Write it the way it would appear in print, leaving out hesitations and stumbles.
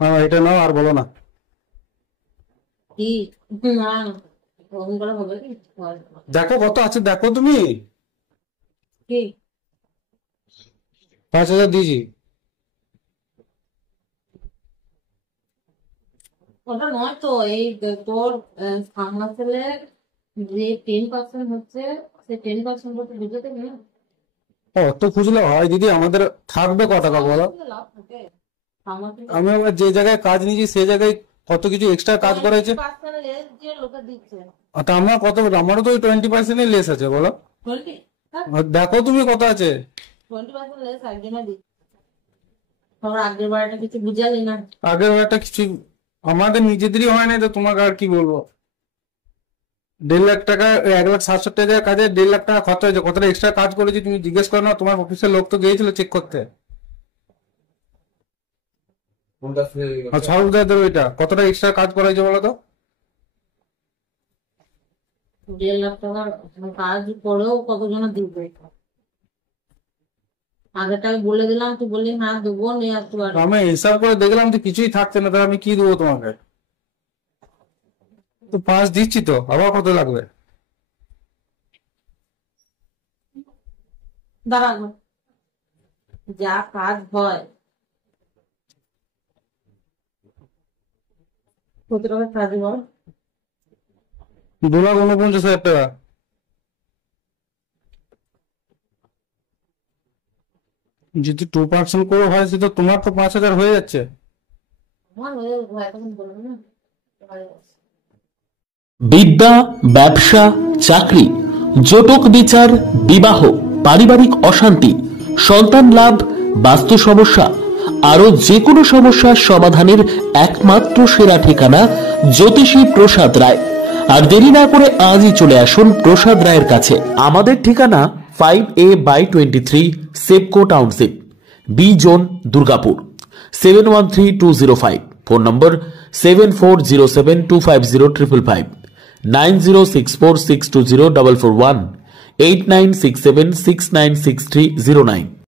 হ্যাঁ, এটা নাও আর বলো না। কি? না, ওরকম করে হবে কি? দেখো কত আছে, দেখো তুমি। কি? 5,000 দিয়েছি। ওটা নয় তো, এই তোর সামনা ছেলের যে 10% হচ্ছে, সে 10% করতে বুঝতে না। অত খুঁজলে হয় দিদি? আমাদের থাকবে ক টাকা সামনা বলো? থেকে লাভ থাকে, সামনা থেকে আমি আবার যে জায়গায় কাজ নিয়েছি সে জায়গায় কত কিছু এক্সট্রা কাজ করেছে। 20% লেস দিয়ে লোকে দিচ্ছে। তা আমার কত, আমারও তো ওই 20%-ই লেস আছে বলো। 20? হ্যাঁ, আর দেখো তুমি কত আছে। 20% লেস একজনে দিচ্ছে। তোর আগের বারটা কিছু বুঝালি না। আগের একটা কিছু আমাদের নিজেদেরই হয় না, তো তোমাকে আর কি বলবো। 1.5 লাখ টাকা, 1,60,70,000 কাজে 1.5 লাখ টাকা খরচা হয়েছে। কতটা এক্সট্রা কাজ করেছি তুমি জিজ্ঞেস করো না? তোমার অফিসের লোক তো গিয়েছিল চেক করতে। আর সরব দাদের ওইটা কতটা এক্সট্রা কাজ করা হয়েছে বলো তো? 1.5 লাখ টাকার কাজ করেও কতজনে দিবে? আগেরটাকে বলে দিলাম, তুই বললি হ্যাঁ দেবো, নিয়ে আসতে পারবি। আমি হিসাব করে দেখলাম তো কিছুই থাকছে না, তাহলে আমি কি দেবো তোমাকে? তো 5 দিচ্ছি, তো আবার কত লাগবে? দাঁড়াবো, যা কাজ হয়। কত টাকা কাজ বল? 2,49,000 টাকা। যদি 2% করে হয় সে তো তোমার তো 5,000 হয়ে যাচ্ছে। আমার হয়ে ভয় তখন বলবো না। বিদ্যা, ব্যবসা, চাকরি, জটক বিচার, বিবাহ, পারিবারিক অশান্তি, সন্তান লাভ, বাস্তু সমস্যা, আরো যে কোনো সমস্যার সমাধানের একমাত্র সেরা ঠিকানা জ্যোতিষী প্রসাদ রায়। আর দেরি না করে আজই চলে আসুন প্রসাদ রায়ের কাছে। আমাদের ঠিকানা 5A/23 Sepco township, B zone, Durgapur, 713205। Phone number 7407250555, 9064620441, 8967696309।